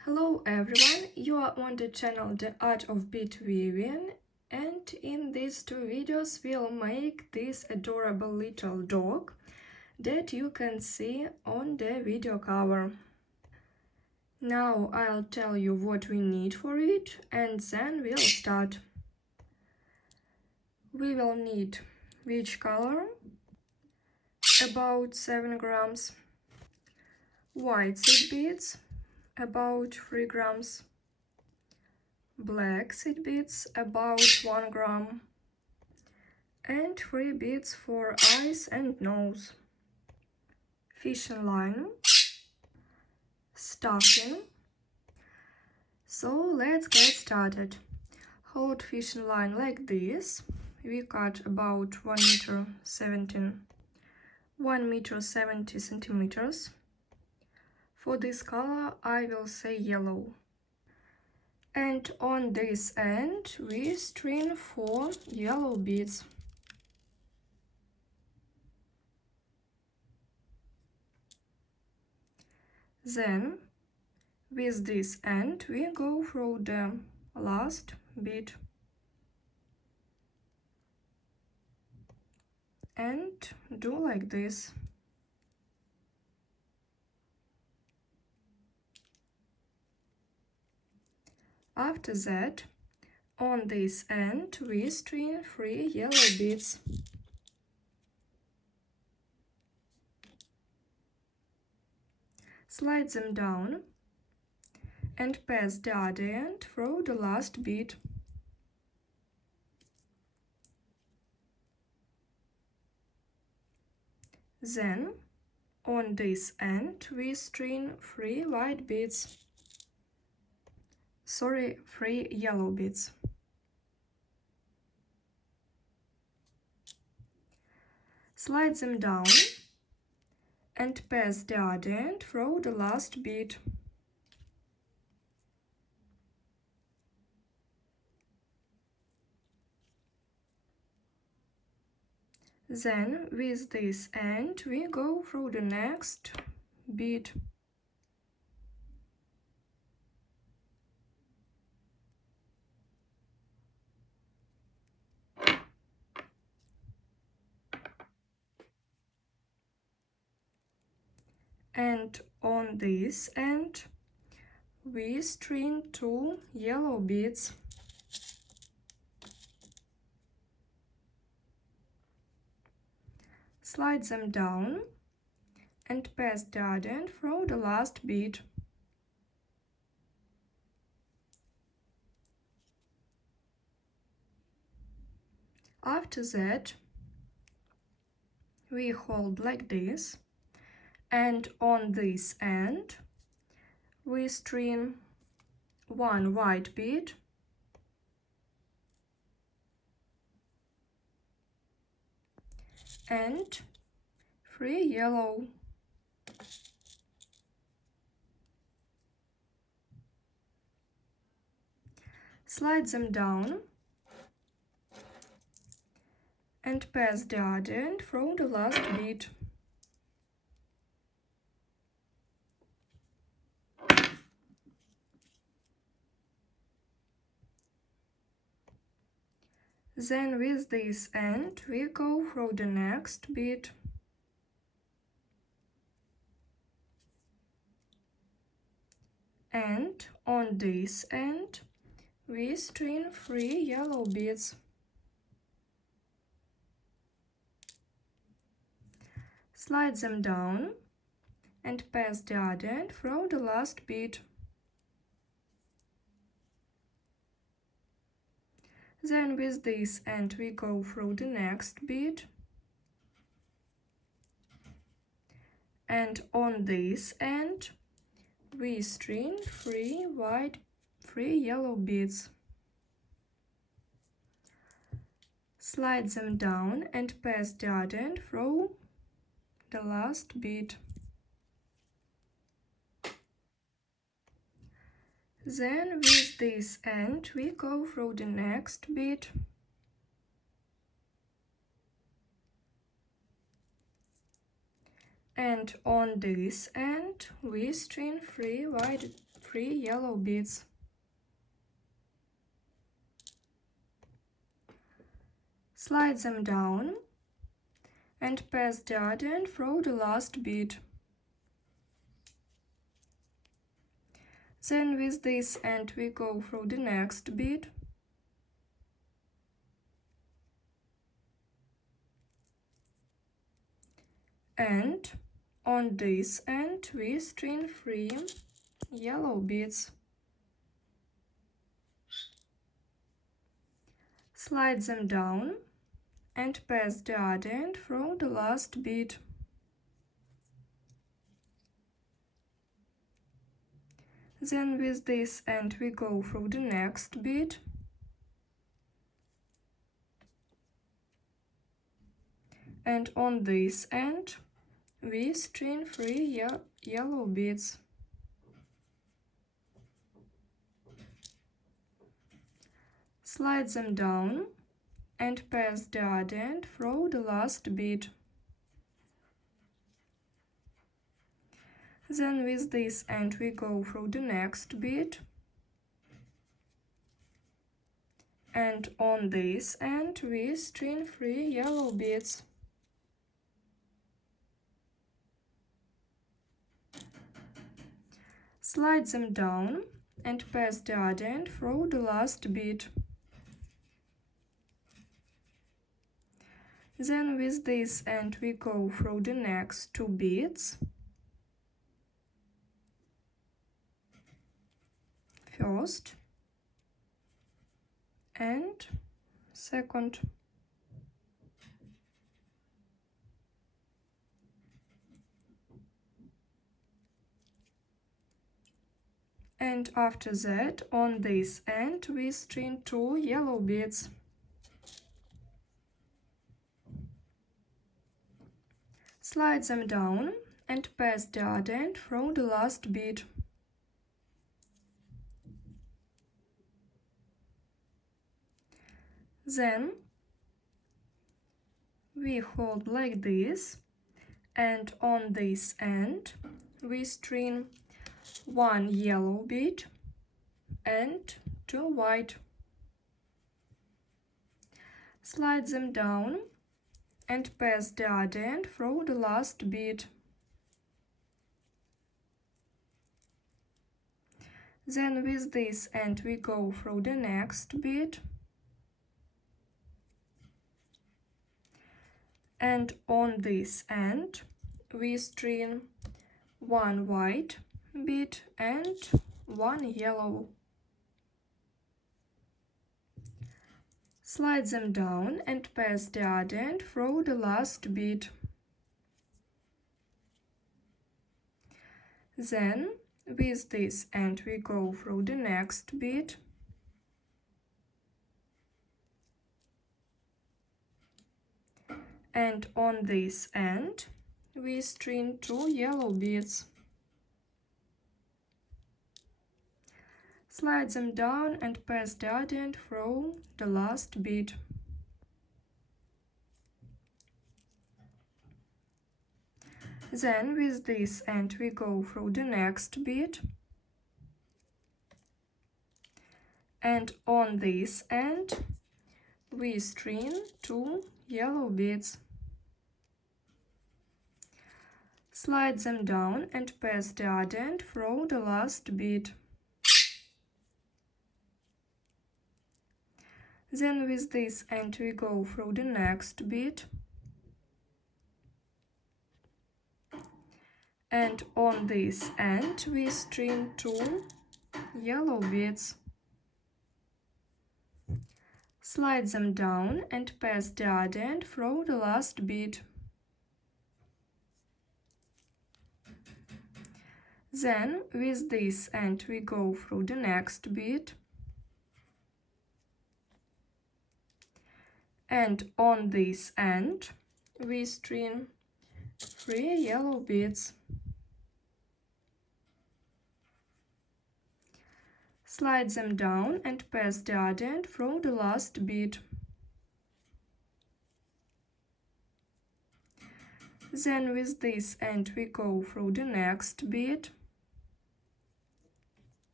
Hello everyone, you are on the channel The Art of Bead Weaving, and in these two videos we'll make this adorable little dog that you can see on the video cover. Now I'll tell you what we need for it and then we'll start. We will need witch color, about 7 grams, white seed beads, about 3 grams, black seed beads, about 1 gram, and 3 beads for eyes and nose, fishing line, stuffing. So let's get started. Hold fishing line like this. We cut about 1 meter 70 centimeters. For this color I will say yellow. And on this end we string 4 yellow beads. Then with this end we go through the last bead and do like this. After that, on this end we string 3 yellow beads. Slide them down and pass the other end through the last bead. Then, on this end we string 3 white beads. 3 yellow beads. Slide them down and pass the other end through the last bead. Then, with this end, we go through the next bead. And on this end, we string 2 yellow beads. Slide them down and pass the other end through the last bead. After that, we hold like this, and on this end we string 1 white bead and 3 yellow. Slide them down and pass the other end through the last bead. Then with this end we go through the next bead. And on this end we string 3 yellow beads. Slide them down and pass the other end through the last bead. Then with this end we go through the next bead. And on this end we string 3 yellow beads. Slide them down and pass the other end through the last bead. Then with this end we go through the next bead. And on this end we string 3 3 yellow beads. Slide them down and pass the other end through the last bead. Then with this end we go through the next bead. And on this end we string 3 yellow beads. Slide them down and pass the other end through the last bead. Then with this end we go through the next bead. And on this end we string 3 yellow beads. Slide them down and pass the other end through the last bead. Then with this end we go through the next bead. And on this end we string 3 yellow beads. Slide them down and pass the other end through the last bead. Then with this end we go through the next 2 beads. First and second. And after that, on this end we string 2 yellow beads. Slide them down and pass the other end through the last bead. Then we hold like this, and on this end we string 1 yellow bead and 2 white. Slide them down and pass the other end through the last bead. Then with this end we go through the next bead. And on this end we string 1 white bead and 1 yellow. Slide them down and pass the other end through the last bead. Then with this end we go through the next bead. And on this end we string 2 yellow beads. Slide them down and pass the other end through the last bead. Then with this end we go through the next bead. And on this end we string 2 yellow beads. Slide them down and pass the other end through the last bead. Then with this end we go through the next bead. And on this end we string 2 yellow beads. Slide them down and pass the other end through the last bead. Then with this end we go through the next bead. And on this end we string 3 yellow beads. Slide them down and pass the other end through the last bead. Then with this end we go through the next bead.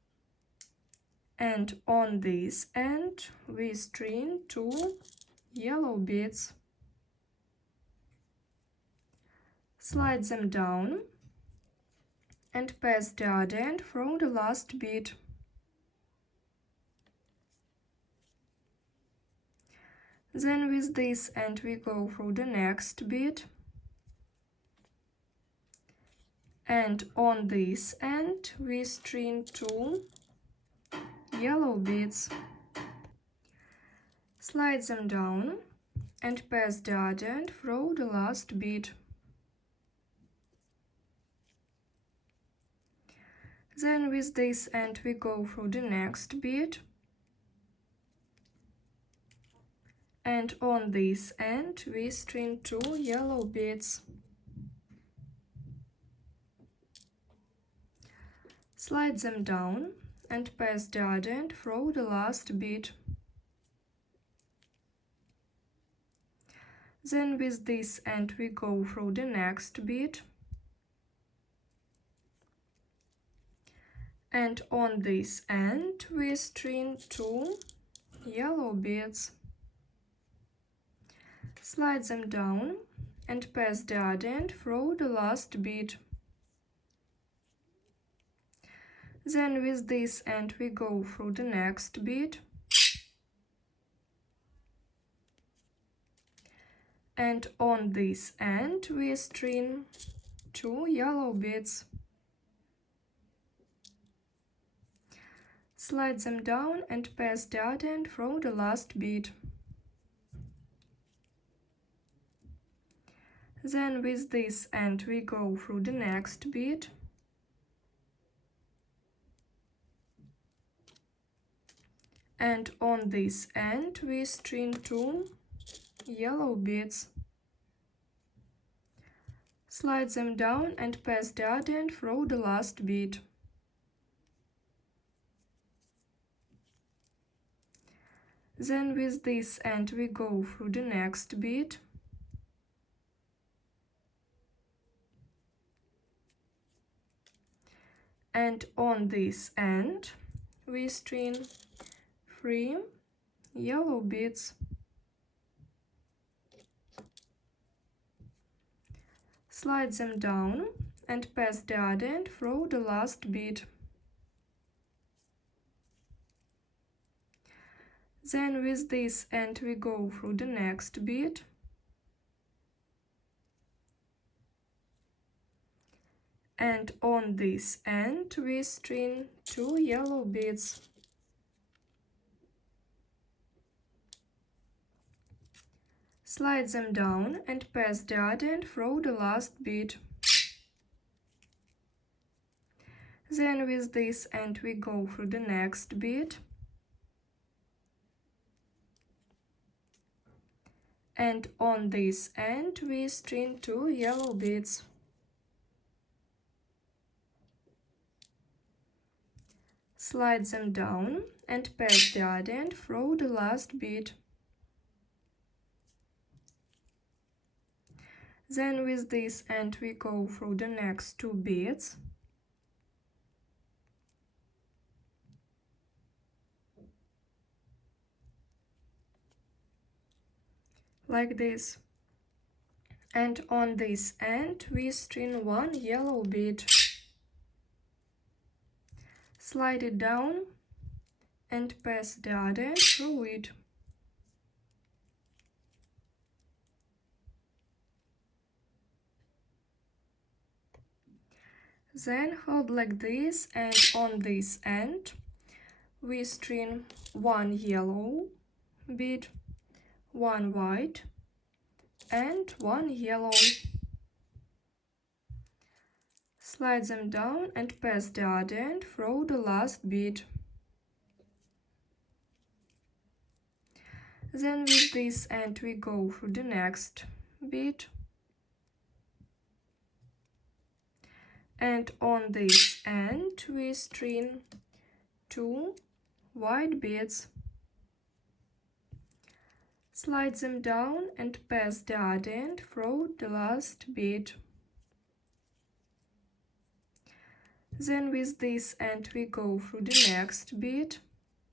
And on this end we string 2 yellow beads. Slide them down and pass the other end through the last bead. Then with this end we go through the next bead, and on this end we string 2 yellow beads. Slide them down and pass the other end through the last bead. Then with this end we go through the next bead, and on this end we string 2 yellow beads. Slide them down and pass the other end through the last bead. Then with this end we go through the next bead, and on this end we string 2 yellow beads. Slide them down and pass the other end through the last bead. Then with this end we go through the next bead, and on this end we string 2 yellow beads. Slide them down and pass the other end through the last bead. Then with this end we go through the next bead, and on this end we string 2 yellow beads. Slide them down and pass the other end through the last bead. Then with this end we go through the next bead, and on this end we string 3 yellow beads. Slide them down and pass the other end through the last bead. Then with this end we go through the next bead, and on this end we string 2 yellow beads. Slide them down and pass the other end through the last bead. Then with this end we go through the next bead, and on this end we string 2 yellow beads. Slide them down and pass the other end through the last bead. Then with this end we go through the next 2 beads, like this, and on this end we string 1 yellow bead. Slide it down and pass the other end through it. Then hold like this, and on this end we string 1 yellow bead, 1 white and 1 yellow. Slide them down and pass the other end through the last bead. Then with this end we go through the next bead, and on this end we string 2 white beads. Slide them down and pass the other end through the last bead. Then with this end we go through the next bead,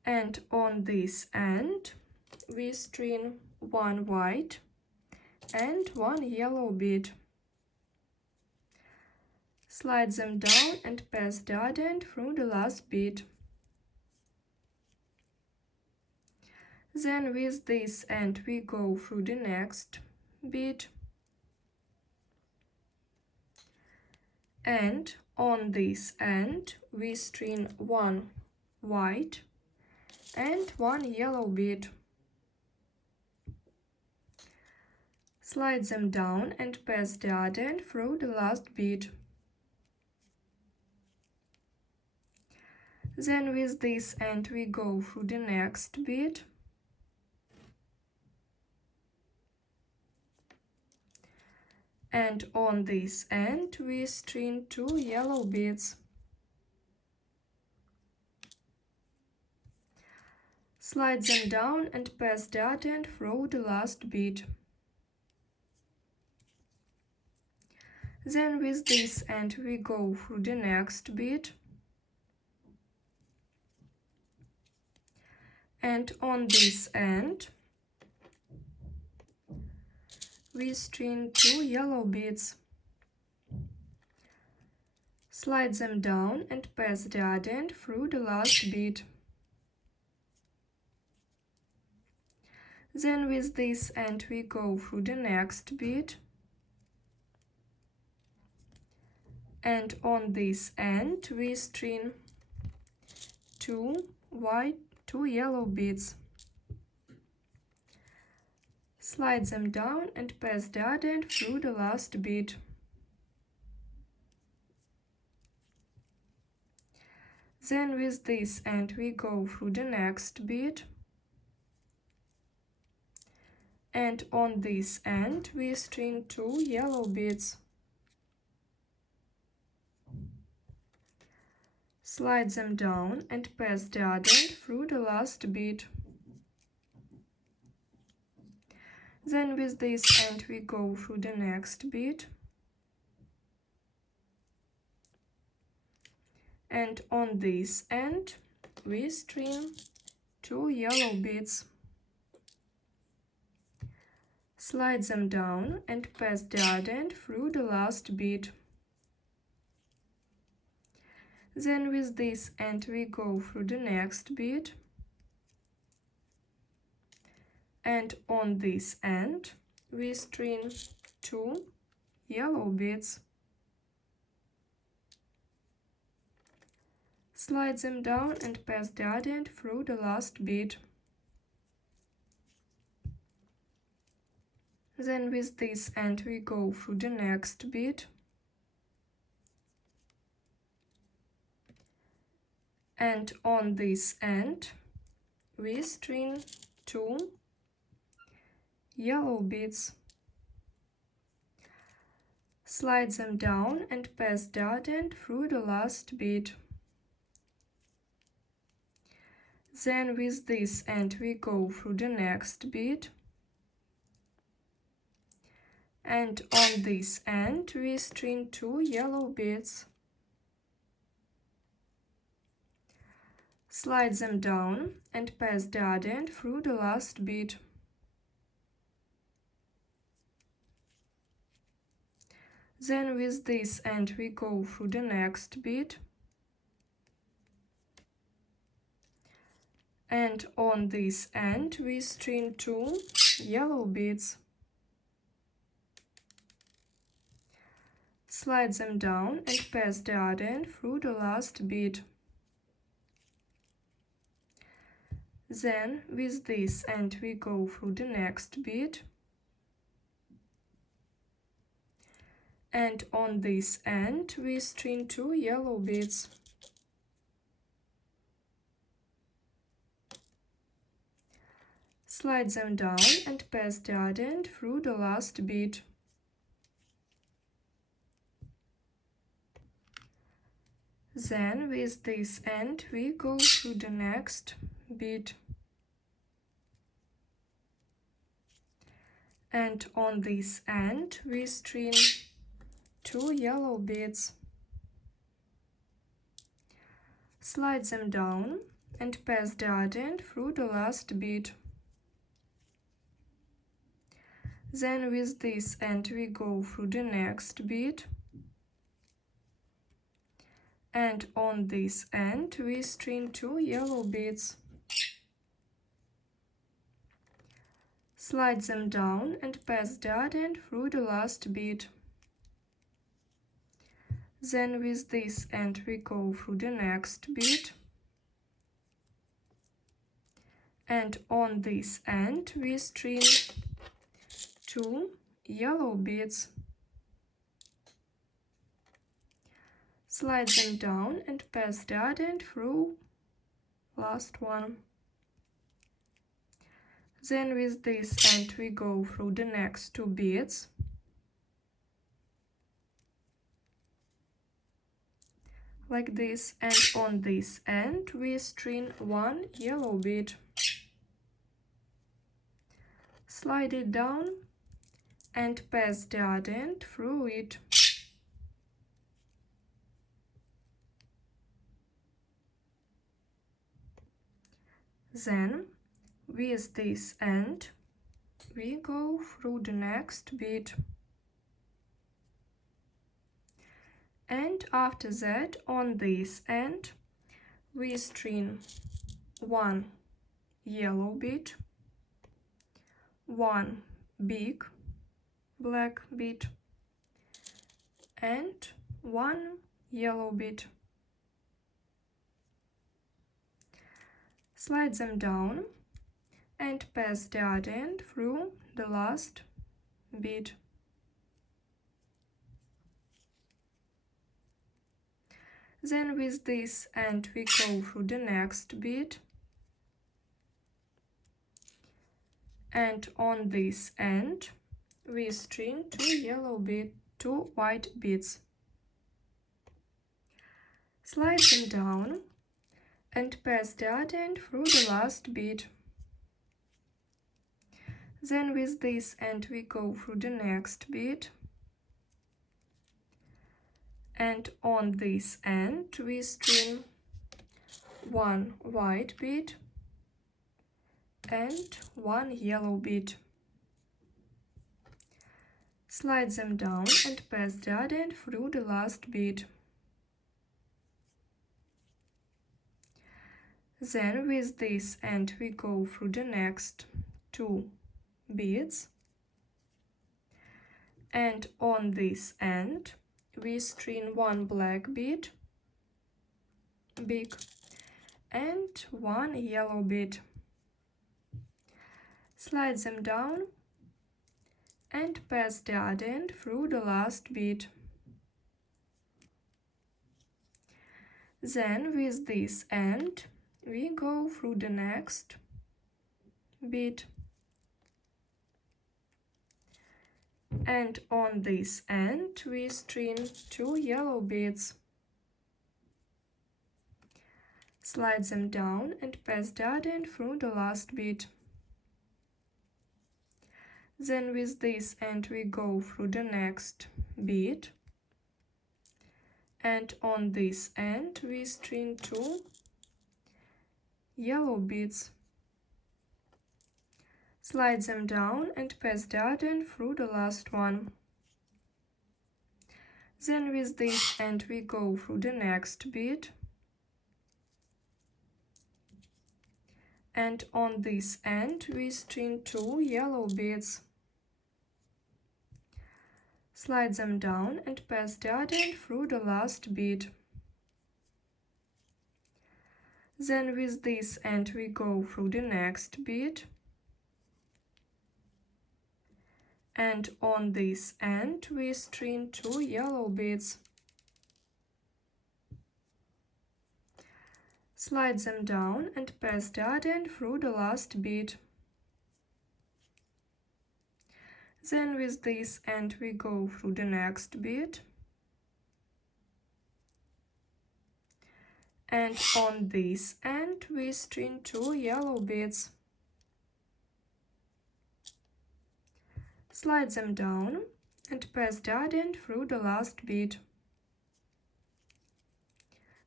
And on this end we string one white and one yellow bead. Slide them down and pass the other end through the last bead. Then with this end we go through the next bead, and on this end we string one white and one yellow bead. Slide them down and pass the other end through the last bead. Then with this end we go through the next bead, and on this end we string two yellow beads. Slide them down and pass the other end through the last bead. Then with this end we go through the next bead, and on this end we string two yellow beads. Slide them down and pass the other end through the last bead. Then with this end we go through the next bead, and on this end we string two yellow beads. Slide them down and pass the other end through the last bead. Then with this end we go through the next bead, and on this end we string two yellow beads. Slide them down and pass the other end through the last bead. Then with this end we go through the next bead, and on this end we string two yellow beads. Slide them down and pass the other end through the last bead. Then with this end we go through the next bead, and on this end we string two yellow beads. Slide them down and pass the other end through the last bead. Then with this end we go through the next bead, and on this end we string two yellow beads. Slide them down and pass the other end through the last bead. Then with this end we go through the next bead, and on this end we string two yellow beads. Slide them down and pass the other end through the last bead. Then with this end we go through the next bead, and on this end we string two yellow beads. Slide them down and pass the other end through the last bead. Then with this end we go through the next bead, and on this end we string two yellow beads. Slide them down and pass the other end through the last bead. Then with this end we go through the next bead, and on this end we string two yellow beads. Slide them down and pass the other end through the last bead. Then with this end we go through the next bead, and on this end we string 2 yellow beads. Slide them down and pass the other end through the last bead. Then with this end we go through the next bead, and on this end we string 2 yellow beads. Slide them down and pass the other end through last one. Then with this end we go through the next 2 beads, like this, and on this end we string 1 yellow bead. Slide it down and pass the other end through it. Then with this end we go through the next bead, and after that on this end we string 1 yellow bead, 1 big black bead, and 1 yellow bead. Slide them down and pass the other end through the last bead. Then with this end we go through the next bead, and on this end we string 2 white beads. Slide them down and pass the other end through the last bead. Then with this end we go through the next bead, and on this end we string 1 white bead and 1 yellow bead. Slide them down and pass the other end through the last bead. Then with this end we go through the next 2 beads, and on this end we string 1 black bead, big, and 1 yellow bead. Slide them down and pass the other end through the last bead. Then with this end we go through the next bead, and on this end we string 2 yellow beads. Slide them down and pass the other end through the last bead. Then with this end we go through the next bead, and on this end we string 2 yellow beads. Slide them down and pass the other end through the last one. Then with this end we go through the next bead, and on this end we string 2 yellow beads. Slide them down and pass the other end through the last bead. Then with this end we go through the next bead, and on this end we string 2 yellow beads. Slide them down and pass the other end through the last bead. Then with this end we go through the next bead, and on this end we string 2 yellow beads. Slide them down and pass the other end through the last bead.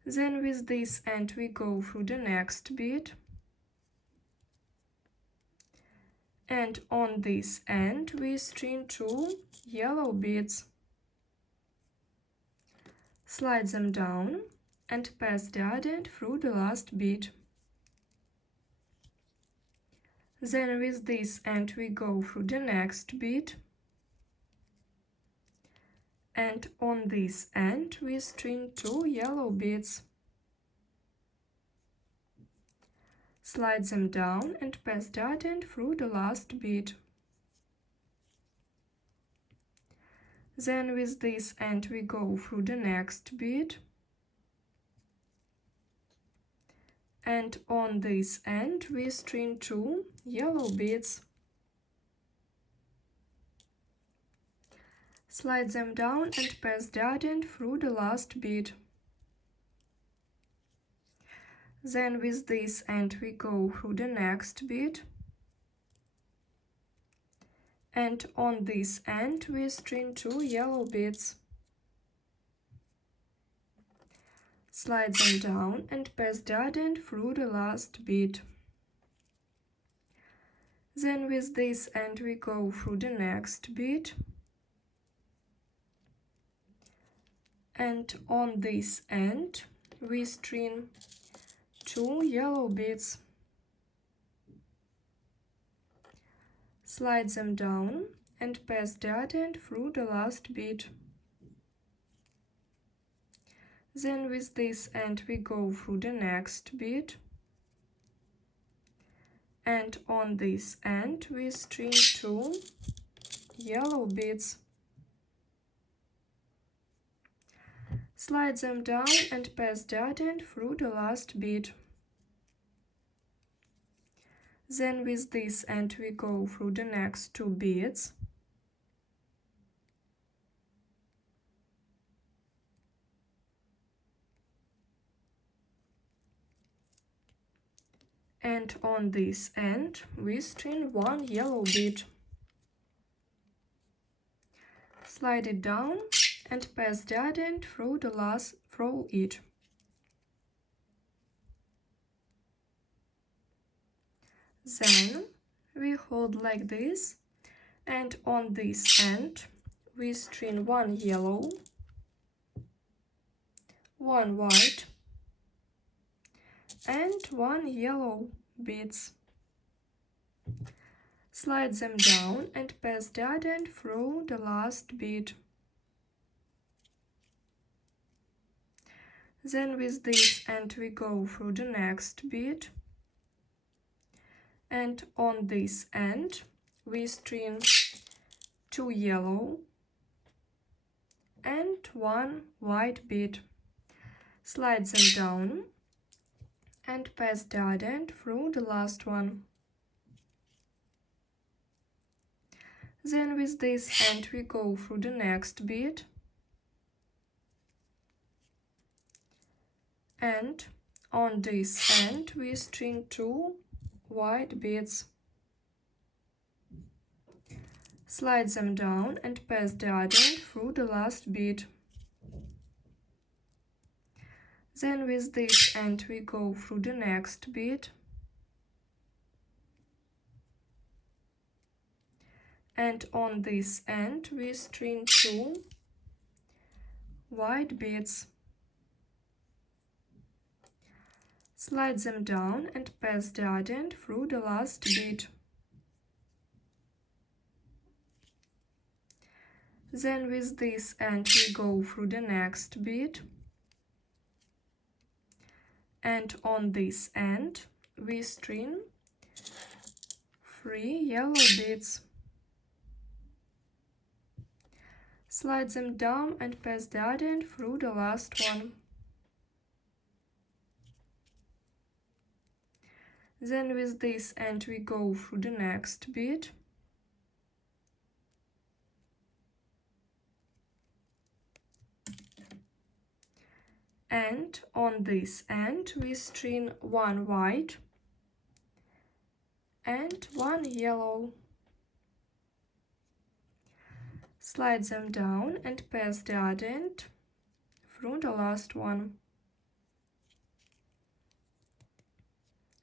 Then with this end we go through the next bead, and on this end we string 2 yellow beads. Slide them down and pass the addend through the last bead. Then with this end we go through the next bead, and on this end we string 2 yellow beads. Slide them down and pass the addend through the last bead. Then with this end we go through the next bead, and on this end we string 2 yellow beads. Slide them down and pass the addend through the last bead. Then with this end we go through the next bead, and on this end we string 2 yellow beads. Slide them down and pass the addend through the last bead. Then with this end we go through the next bead, and on this end we string 2 yellow beads. Slide them down and pass the addend through the last bead. Then with this end we go through the next bead, and on this end we string 2 yellow beads. Slide them down and pass the addend through the last bead. Then with this end we go through the next 2 beads, and on this end we string 1 yellow bead. Slide it down and pass the addend through it. Then we hold like this, and on this end we string 1 yellow, 1 white, and 1 yellow beads. Slide them down and pass the addend through the last bead. Then with this end we go through the next bead, and on this end we string 2 yellow and 1 white bead. Slide them down and pass the addend through the last one. Then with this end we go through the next bead, and on this end we string 2 white beads. Slide them down and pass the addend through the last bead. Then with this end we go through the next bead, and on this end we string 2 white beads. Slide them down and pass the addend through the last bead. Then with this end we go through the next bead, and on this end we string 3 yellow beads. Slide them down and pass the addend through the last one. Then with this end we go through the next bead, and on this end we string 1 white and 1 yellow. Slide them down and pass the addend through the last one.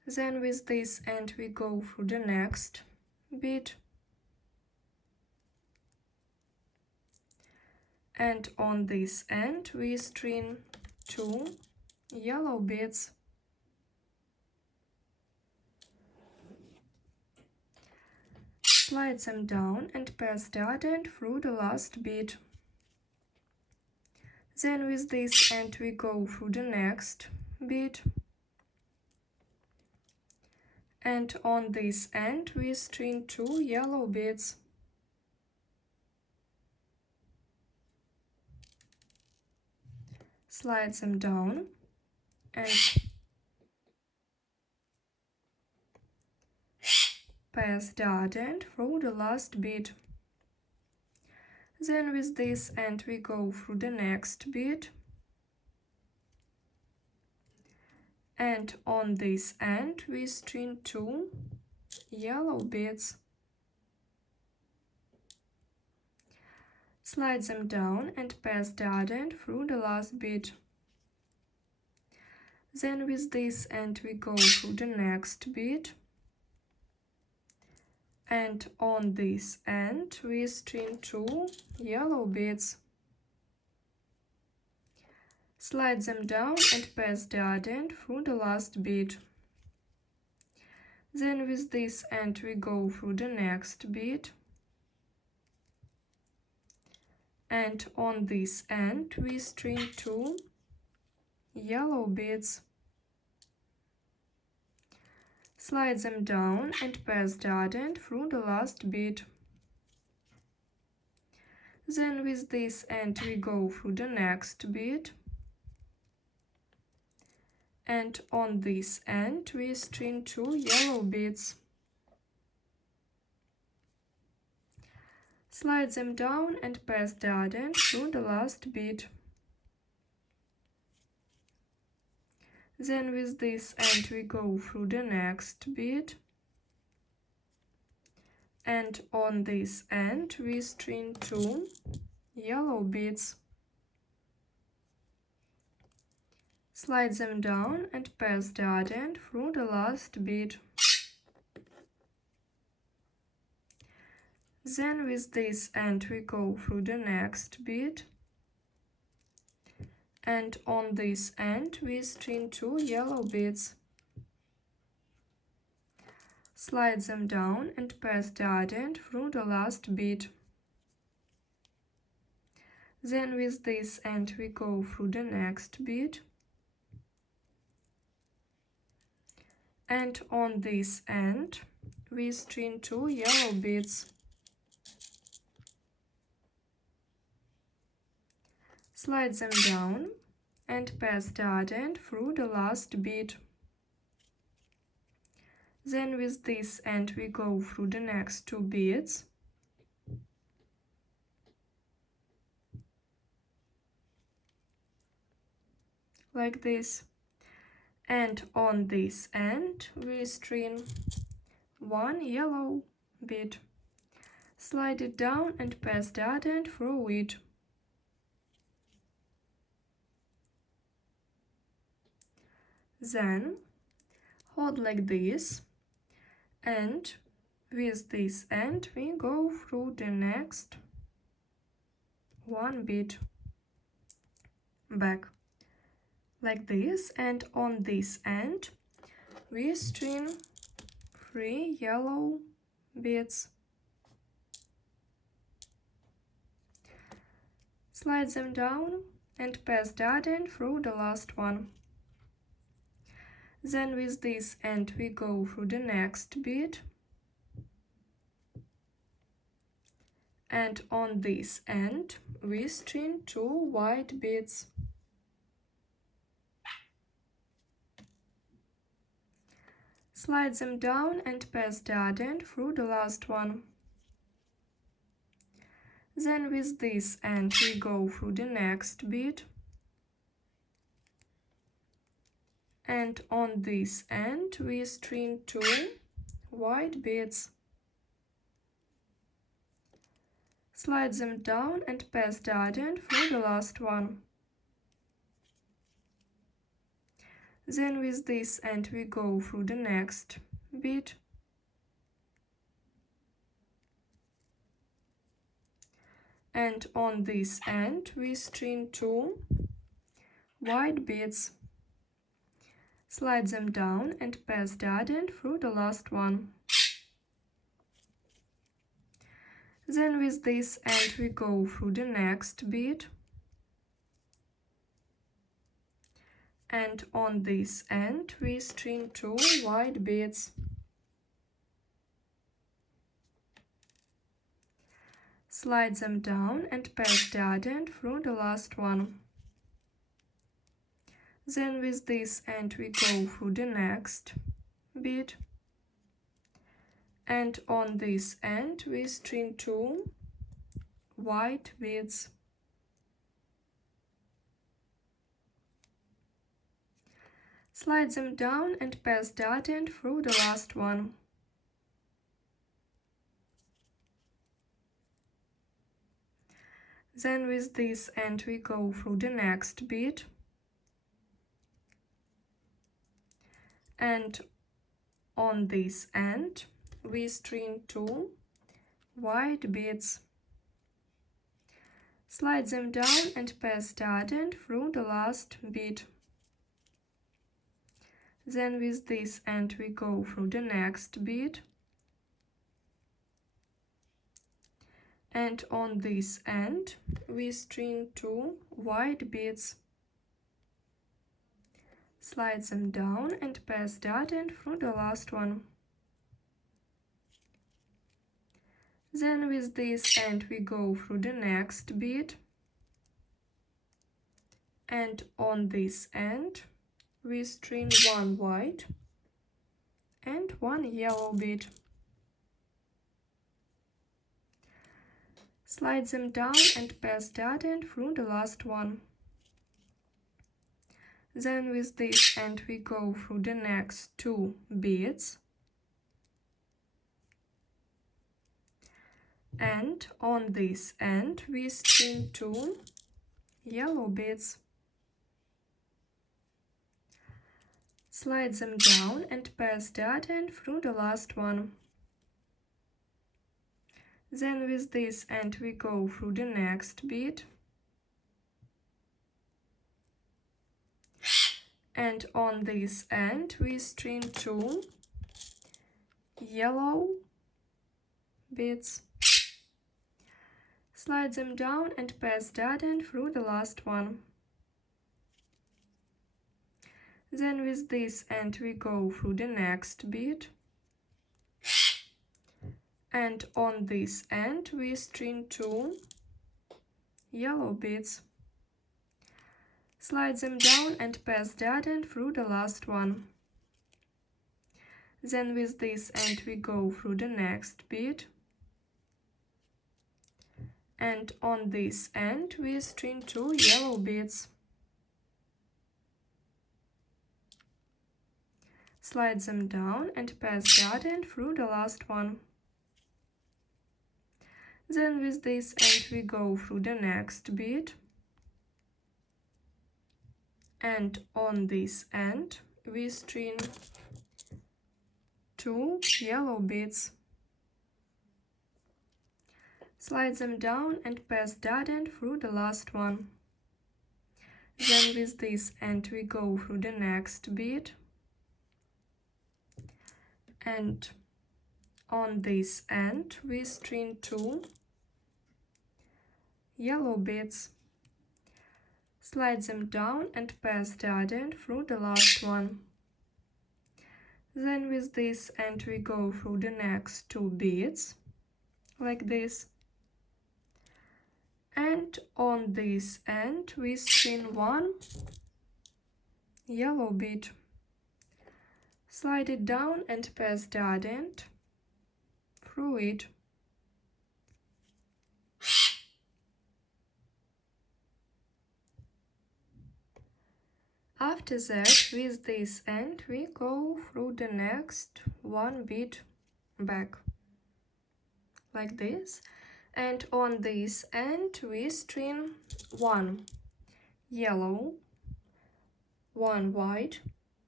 Then with this end we go through the next bead, and on this end we string 2 yellow beads. Slide them down and pass the other end through the last bead. Then with this end we go through the next bead, and on this end we string 2 yellow beads. Slide them down and pass the other end through the last bead. Then with this end we go through the next bead, and on this end we string 2 yellow beads. Slide them down and pass the other end through the last bead. Then with this end we go through the next bead, and on this end we string 2 yellow beads. Slide them down and pass the other end through the last bead. Then with this end we go through the next bead, and on this end we string 2 yellow beads. Slide them down and pass the other end through the last bead. Then with this end we go through the next bead, and on this end we string 2 yellow beads. Slide them down and pass the other end through the last bead. Then with this end we go through the next bead, and on this end we string 2 yellow beads. Slide them down and pass the other end through the last bead. Then with this end we go through the next bead, and on this end we string 2 yellow beads. Slide them down and pass the other end through the last bead. Then with this end we go through the next bead, and on this end we string 2 yellow beads. Slide them down and pass the other end through the last bead. Then with this end we go through the next 2 beads, like this, and on this end we string 1 yellow bead. Slide it down and pass the other end through it. Then hold like this, and with this end we go through the next 1 bead back, like this, and on this end we string 3 yellow beads. Slide them down and pass the other end through the last one. Then with this end we go through the next bead, and on this end we string 2 white beads. Slide them down and pass the other end through the last one. Then with this end we go through the next bead, and on this end we string 2 white beads. Slide them down and pass the other end through the last one. Then with this end we go through the next bead, and on this end we string 2 white beads, slide them down and pass the addend through the last one. Then with this end we go through the next bead, and on this end we string 2 white beads, slide them down and pass the addend through the last one. Then with this end we go through the next bead, and on this end we string 2 white beads, slide them down and pass the addend through the last one. Then with this end we go through the next bead, and on this end we string 2 white beads, slide them down and pass the addend through the last bead. Then with this end we go through the next bead, and on this end we string 2 white beads, slide them down and pass the addend through the last one. Then with this end we go through the next bead, and on this end we string 1 white and 1 yellow bead, slide them down and pass the addend through the last one. Then with this end we go through the next 2 beads, and on this end we string 2 yellow beads, slide them down and pass the addend through the last one. Then with this end we go through the next bead, and on this end we string 2 yellow beads, slide them down and pass the addend through the last one. Then with this end we go through the next bead, and on this end we string 2 yellow beads, slide them down and pass the addend through the last one. Then with this end we go through the next bead, and on this end we string 2 yellow beads, slide them down and pass the addend through the last one. Then with this end we go through the next bead, and on this end we string 2 yellow beads, slide them down and pass the addend through the last one. Then with this end we go through the next bead, and on this end we string 2 yellow beads, slide them down and pass the addend through the last one. Then with this end we go through the next 2 beads, like this, and on this end we string 1 yellow bead, slide it down and pass the addend through it. After that, with this end we go through the next 1 bead back, like this, and on this end we string 1 yellow, 1 white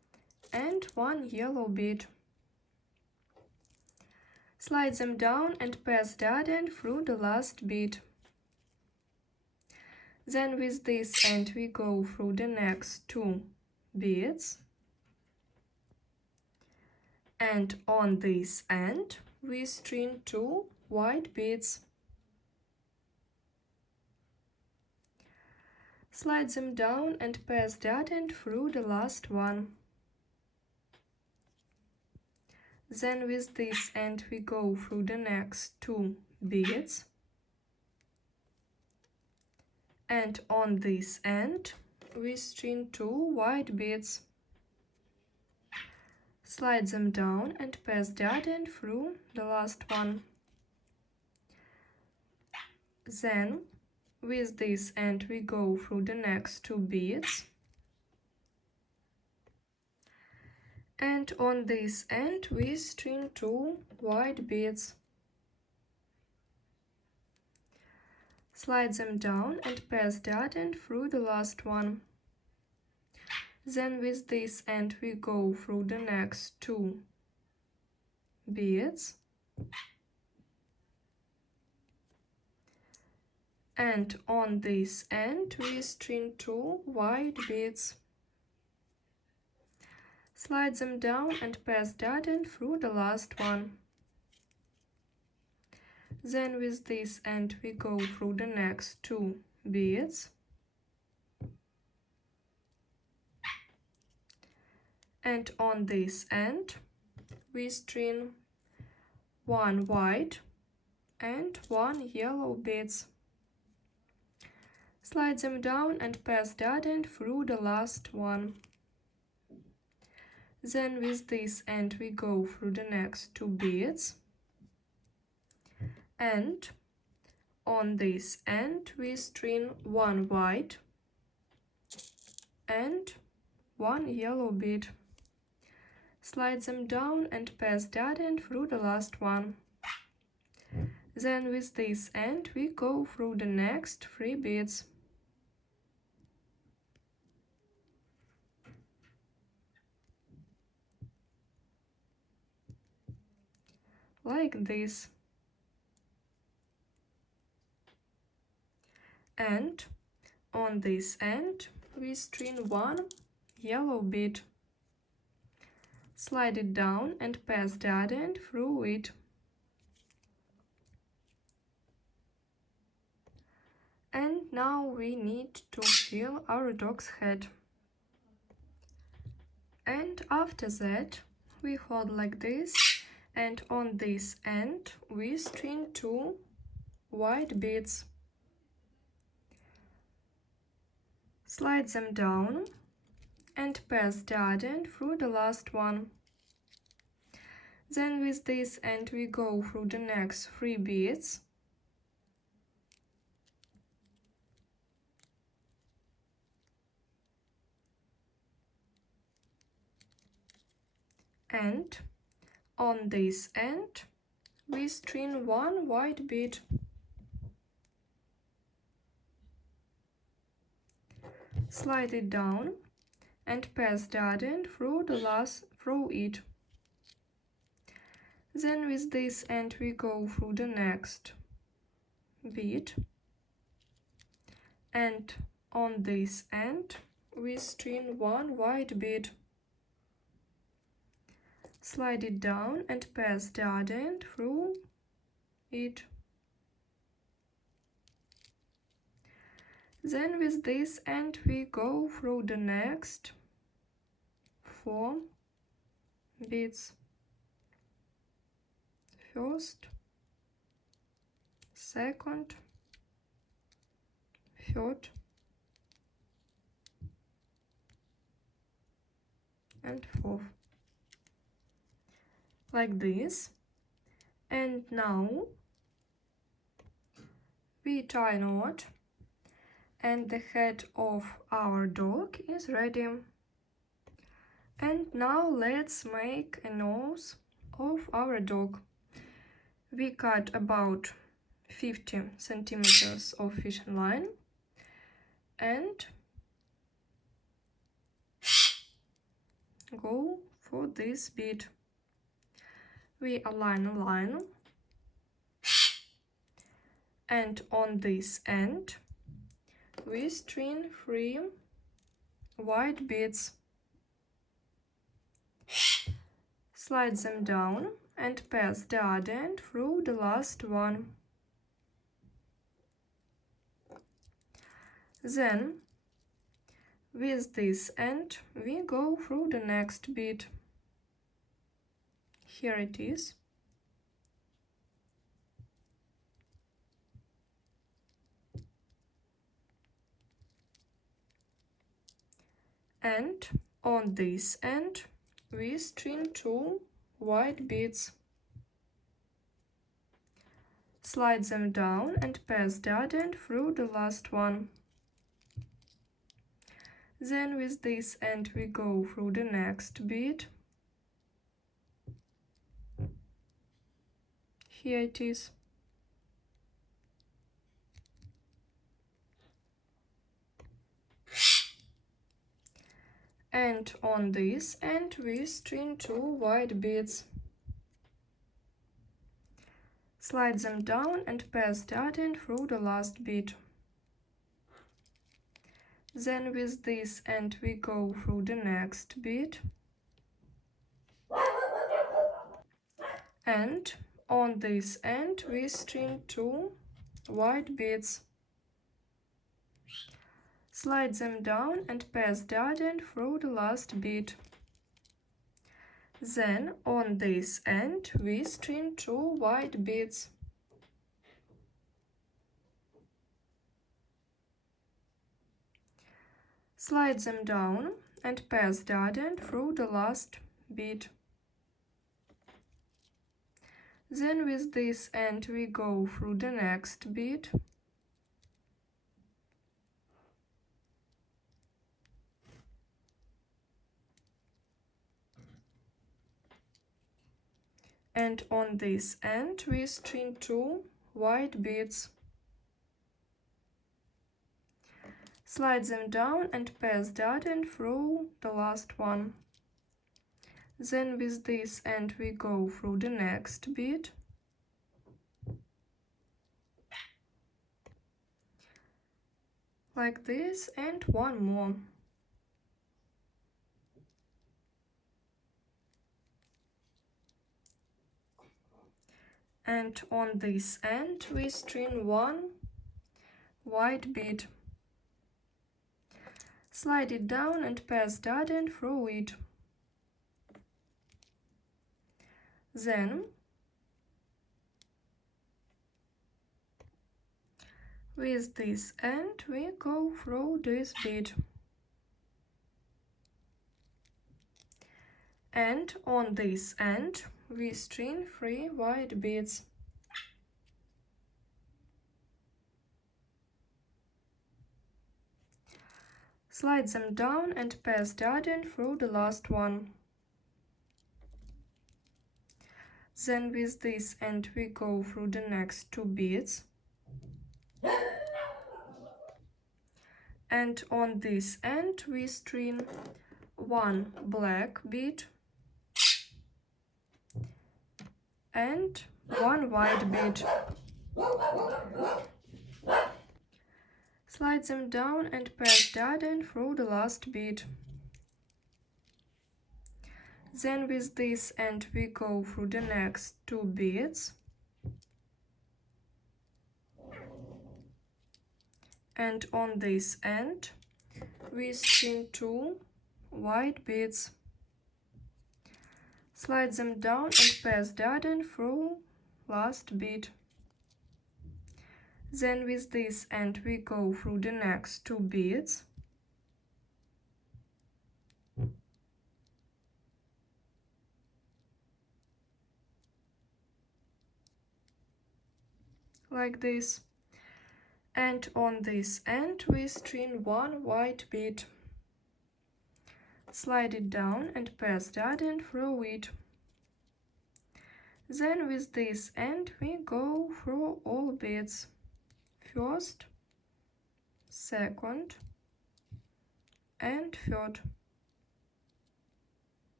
and one yellow bead. Slide them down and pass that end through the last bead. Then with this end we go through the next 2 beads, and on this end we string 2 white beads. Slide them down and pass that end through the last one. Then with this end we go through the next 2 beads, and on this end we string 2 white beads. Slide them down and pass that end through the last one. Then with this end we go through the next 2 beads, and on this end we string 2 white beads. Slide them down and pass that end through the last one. Then with this end we go through the next 2 beads, and on this end we string 2 white beads. Slide them down and pass that end through the last one. Then with this end we go through the next 2 beads, and on this end we string 1 white and 1 yellow beads. Slide them down and pass that end through the last one. Then with this end we go through the next 2 beads, and on this end we string 1 white and 1 yellow bead. Slide them down and pass that end through the last one. Then with this end we go through the next 3 beads. Like this. And on this end we string 1 yellow bead. Slide it down and pass that end through it. And now we need to fill our dog's head. And after that we hold like this, and on this end we string 2 white beads. Slide them down and pass that end through the last one. Then with this end we go through the next 3 beads, and on this end we string 1 white bead. Slide it down and pass that end through it. Then with this end we go through the next bead, and on this end we string 1 white bead. Slide it down and pass that end through it. Then with this end we go through the next 4 beads. First, second, third, and fourth. Like this. And now we tie knot, and the head of our dog is ready. And now let's make a nose of our dog. We cut about 50 centimeters of fishing line, and go for this bead. We align a line, and on this end we string 3 white beads. Slide them down and pass the other end through the last one. Then, with this end, we go through the next bead. Here it is. And on this end, we string 2 white beads. Slide them down and pass the other end through the last one. Then with this end we go through the next bead. Here it is. And on this end we string 2 white beads. Slide them down and pass the other end through the last bead. Then with this end we go through the next bead. And on this end we string 2 white beads. Slide them down and pass the other end through the last bead. Then on this end we string 2 white beads. Slide them down and pass the other end through the last bead. Then with this end we go through the next bead. And on this end we string 2 white beads. Slide them down and pass the other end through the last one. Then with this end we go through the next bead. Like this, and one more. And on this end we string 1 white bead. Slide it down and pass the other end through it. Then with this end we go through this bead. And on this end we string 3 white beads. Slide them down and pass the other end through the last one. Then with this end we go through the next 2 beads. And on this end we string 1 black bead and 1 white bead. Slide them down and pass the other end through the last bead. Then with this end we go through the next 2 beads. And on this end we string 2 white beads. Slide them down and pass the other end through last bead. Then with this end we go through the next 2 beads. Like this. And on this end we string 1 white bead. Slide it down and pass the other end through it. Then with this end we go through all beads. First, second, and third.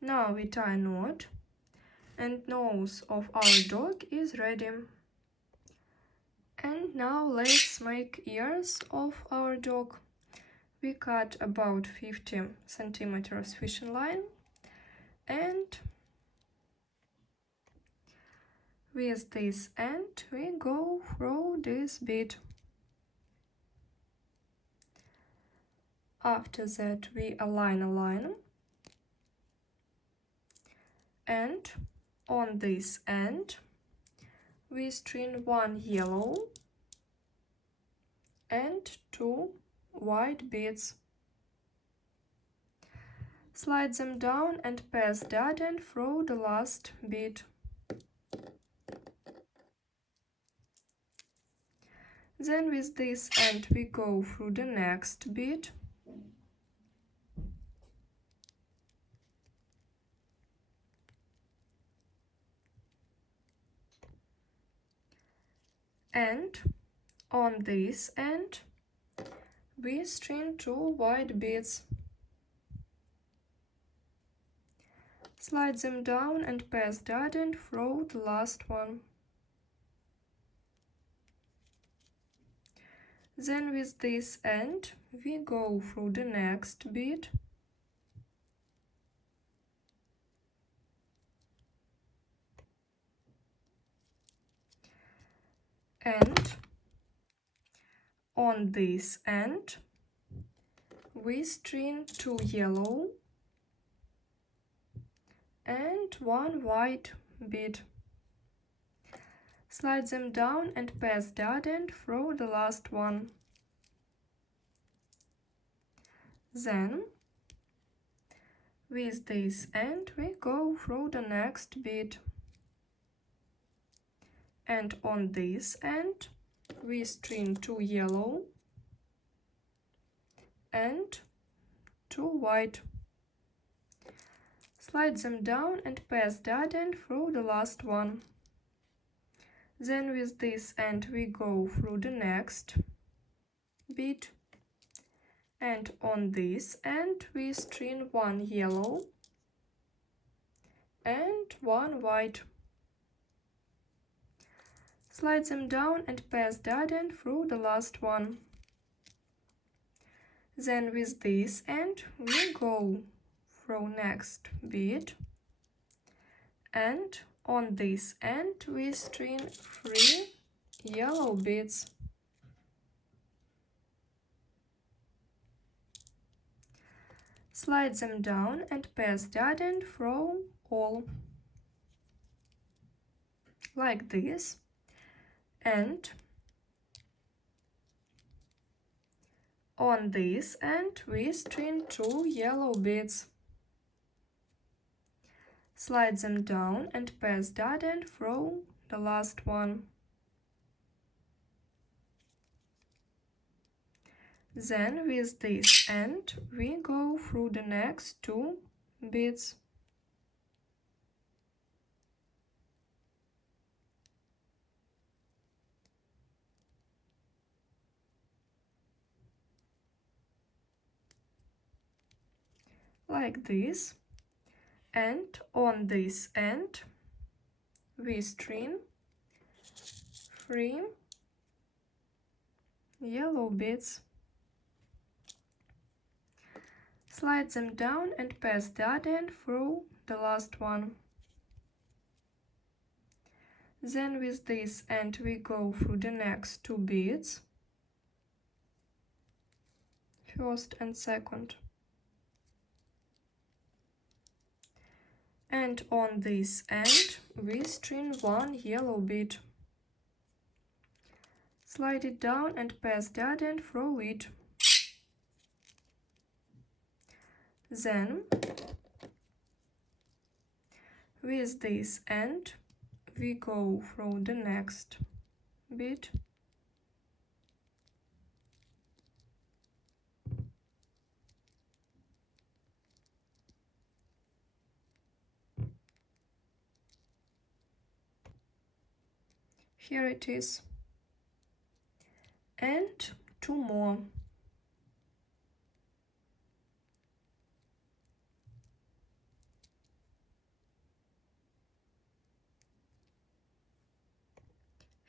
Now we tie a knot, and nose of our dog is ready. And now let's make ears of our dog. We cut about 50 centimeters fishing line, and with this end we go through this bead. After that we align a line, and on this end we string one yellow and two white beads. Slide them down and pass that end through the last bead. Then with this end we go through the next bead. And on this end we string two white beads. Slide them down and pass that end through the last one. Then with this end we go through the next bead. And on this end we string two yellow and one white bead. Slide them down and pass that end through the last one. Then with this end we go through the next bead. And on this end we string two yellow and two white. Slide them down and pass that end through the last one. Then with this end we go through the next bead, and on this end we string one yellow and one white. Slide them down and pass that end through the last one. Then with this end we go through next bead, and on this end we string three yellow beads. Slide them down and pass that end through all, like this. And on this end we string two yellow beads. Slide them down and pass that end through the last one. Then with this end we go through the next two beads. Like this. And on this end we string three yellow beads. Slide them down and pass that end through the last one. Then with this end we go through the next two beads, first and second. And on this end we string one yellow bead. Slide it down and pass that end through it. Then with this end we go through the next bead. Here it is. And two more.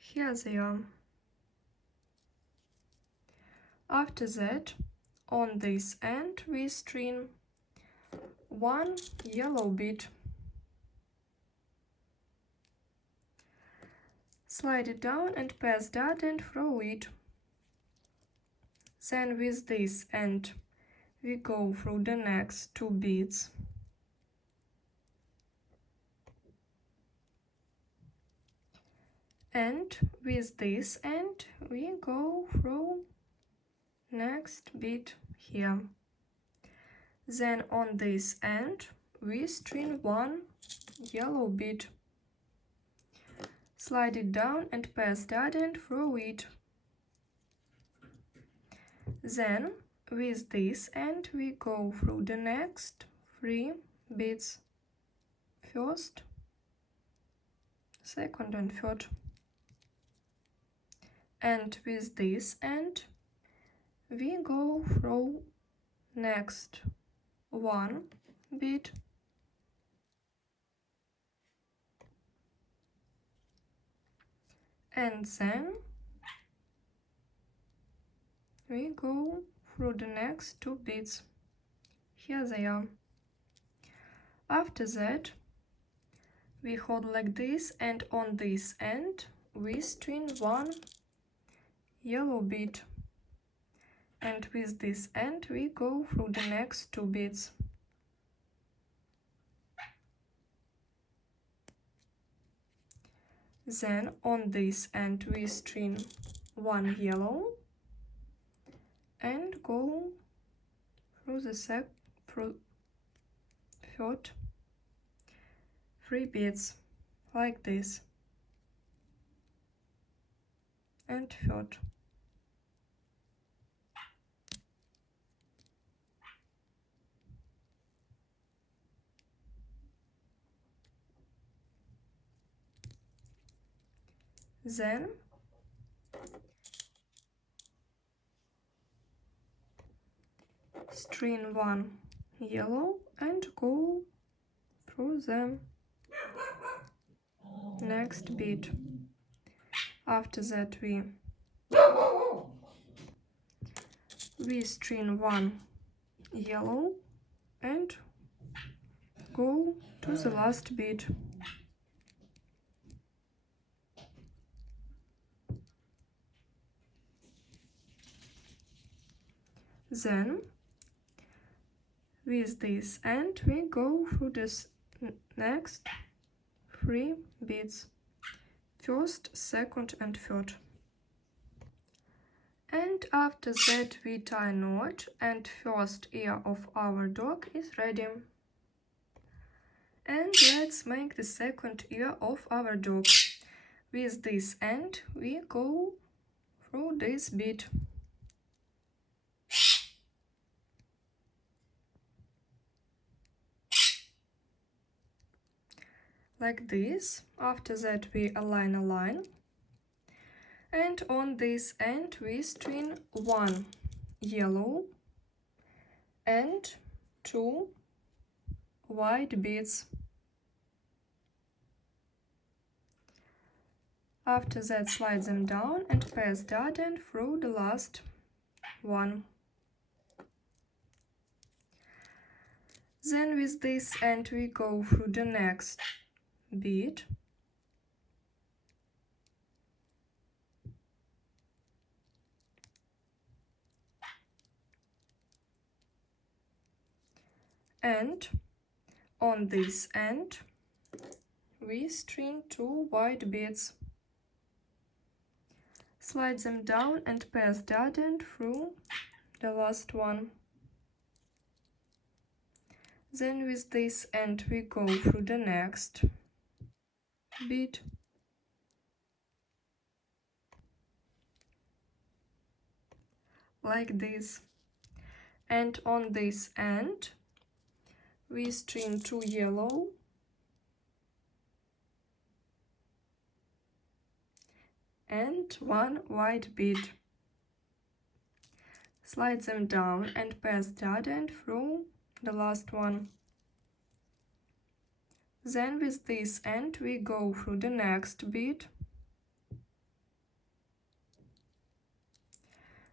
Here they are. After that, on this end we string one yellow bead. Slide it down and pass that end through it. Then with this end we go through the next two beads. And with this end we go through next bead here. Then on this end we string one yellow bead. Slide it down and pass that end through it. Then with this end we go through the next three beads. First, second and third. And with this end we go through next one bead, and then we go through the next two beads. Here they are. After that we hold like this, and on this end we string one yellow bead, and with this end we go through the next two beads. Then on this end we string one yellow and go through the third three beads like this, and third. Then string one yellow and go through the next bead. After that we string one yellow and go to the last bead. Then with this end we go through this next three beads, first, second and third. And after that we tie a knot, and first ear of our dog is ready. And let's make the second ear of our dog. With this end we go through this bead. Like this. After that we align a line, and on this end we string one yellow and two white beads. After that slide them down and pass that end through the last one. Then with this end we go through the next bead, and on this end we string two white beads. Slide them down and pass that end through the last one. Then with this end we go through the next bead, like this, and on this end we string two yellow and one white bead. Slide them down and pass that end through the last one. Then with this end we go through the next bead,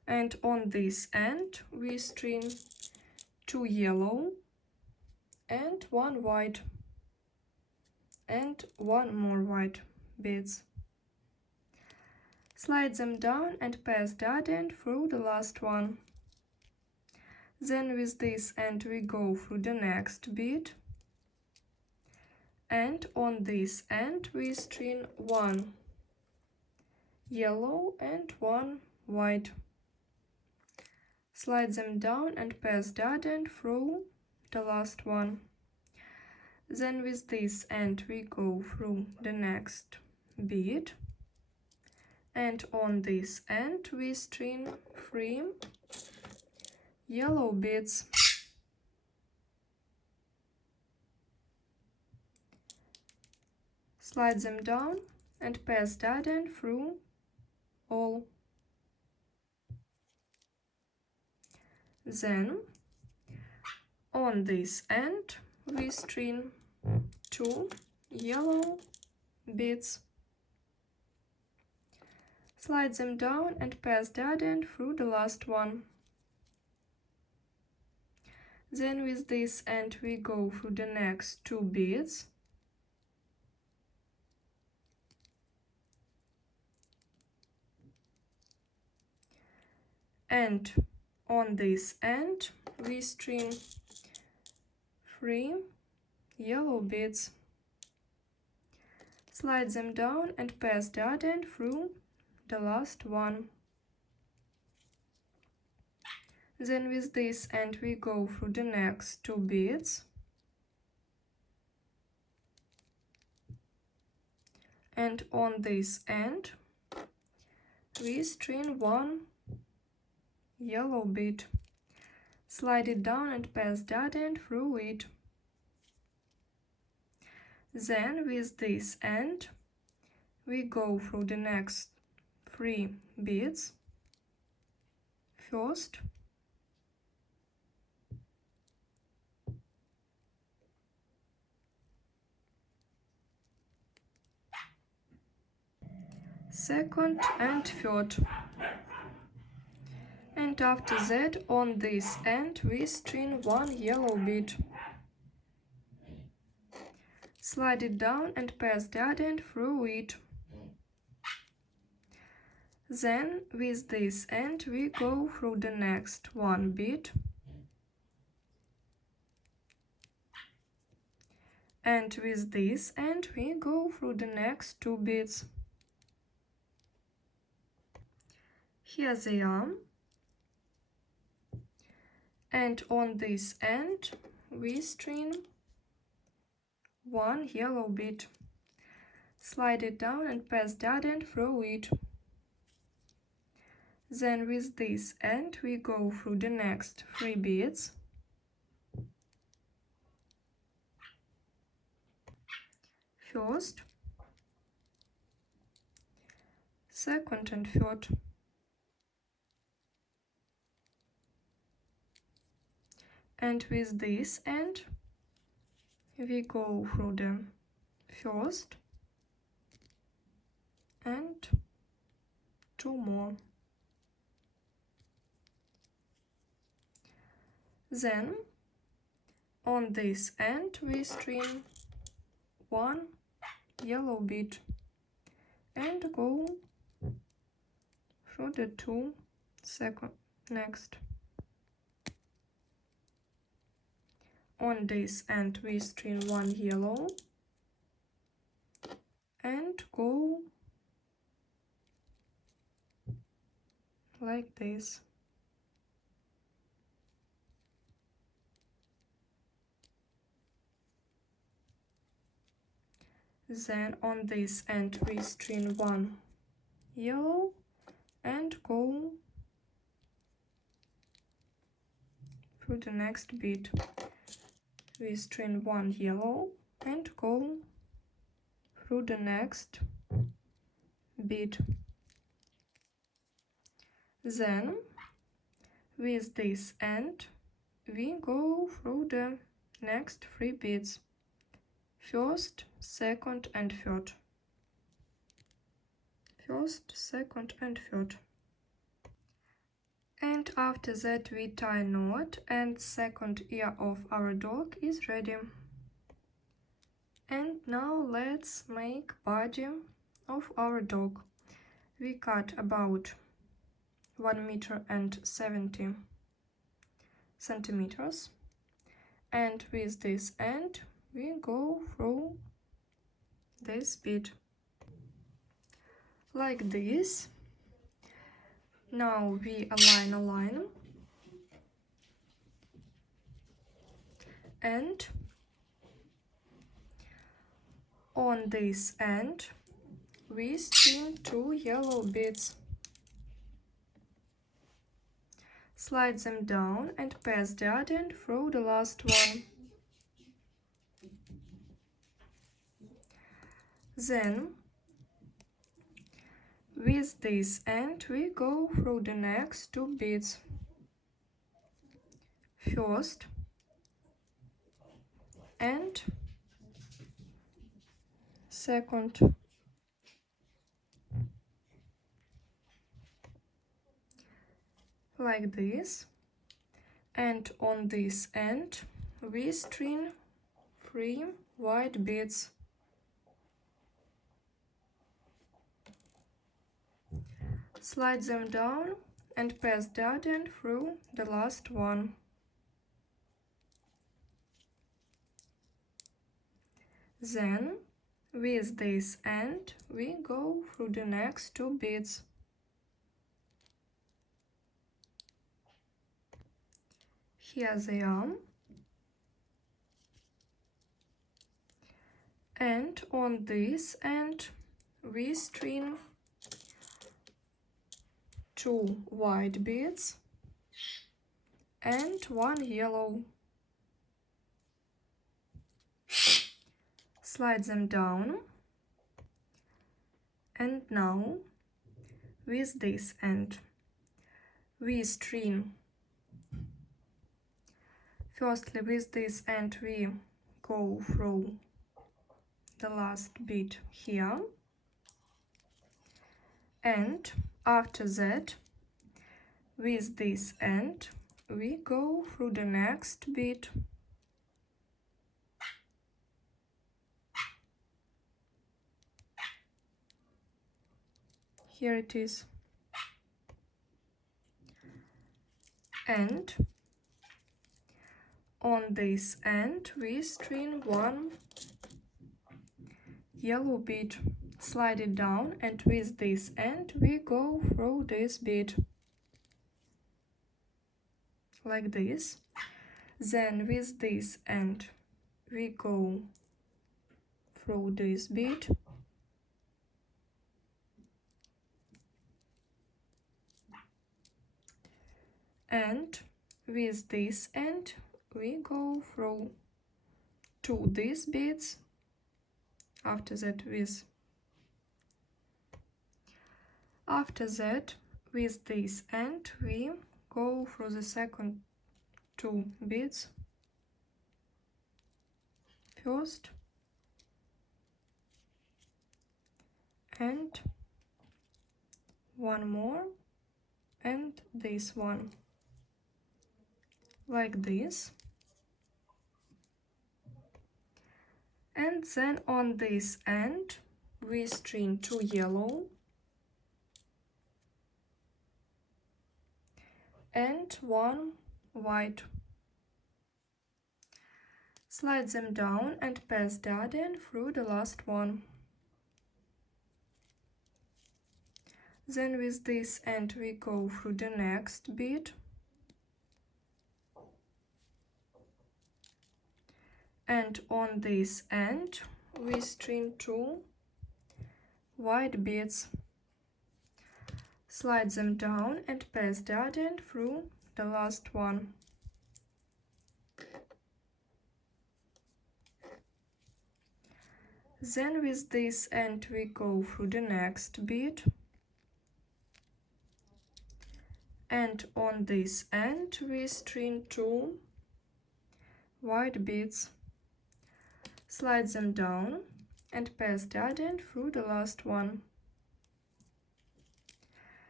And on this end we string 2 yellow and 1 white and 1 more white beads. Slide them down and pass that end through the last one. Then with this end we go through the next bead, and on this end we string 1 yellow and 1 white. Slide them down and pass that end through the last one. Then with this end we go through the next bead, and on this end we string 3 yellow beads. Slide them down and pass that end through all. Then on this end we string 2 yellow beads. Slide them down and pass that end through the last one. Then with this end we go through the next 2 beads, and on this end we string 3 yellow beads. Slide them down and pass that end through the last one. Then with this end we go through the next 2 beads, and on this end we string 1 yellow bead. Slide it down and pass that end through it. Then with this end we go through the next 3 beads. First, second and third. And after that on this end we string 1 yellow bead. Slide it down and pass that end through it. Then with this end we go through the next 1 bead, and with this end we go through the next 2 beads. Here they are. And on this end we string 1 yellow bead. Slide it down and pass that end through it. Then with this end we go through the next 3 beads, first, second and third. And with this end we go through the first and 2 more. Then on this end we string 1 yellow bead and go through the 2 second next. On this end we string 1 yellow and go like this. Then on this end we string 1 yellow and go through the next bead. We string 1 yellow and go through the next bead. Then with this end we go through the next 3 beads, first, second and third. First, second and third. And after that we tie knot, and second ear of our dog is ready. And now let's make body of our dog. We cut about 1 meter and 70 centimeters, and with this end we go through this bead like this. Now we align and on this end we string 2 yellow beads. Slide them down and pass the other end through the last one. Then with this end we go through the next 2 beads. First and second. Like this. And on this end we string 3 white beads. Slide them down and pass the other end through the last one. Then with this end we go through the next 2 beads. Here they are. And on this end we string 2 white beads and 1 yellow. Slide them down, and now with this end we string. Firstly, with this end we go through the last bead here, and after that with this end we go through the next bead. Here it is. And on this end we string 1 yellow bead. Slide it down, and with this end we go through this bead like this. Then with this end we go through this bead, and with this end we go through to these beads. After that with this end we go through the second 2 beads first, and 1 more, and this one like this. And then on this end we string 2 yellow and 1 white. Slide them down and pass the other end through the last one. Then with this end we go through the next bead, and on this end we string 2 white beads. Slide them down and pass the other end through the last one. Then with this end we go through the next bead, and on this end we string 2 white beads. Slide them down and pass the other end through the last one.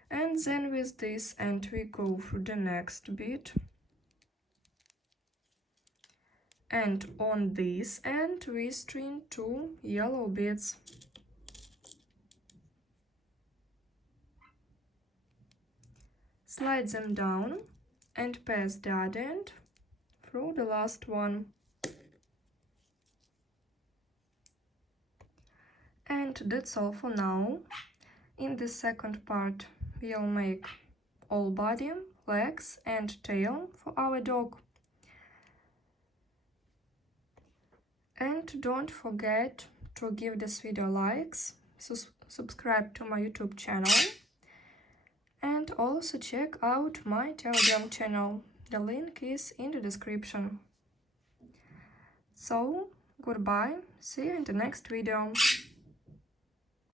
And then with this end we go through the next bead. And on this end we string 2 yellow beads. Slide them down and pass the other end through the last one. And that's all for now. In the second part we'll make all body, legs and tail for our dog. And don't forget to give this video likes, subscribe to my YouTube channel, and also check out my Telegram channel. The link is in the description. So, goodbye, see you in the next video.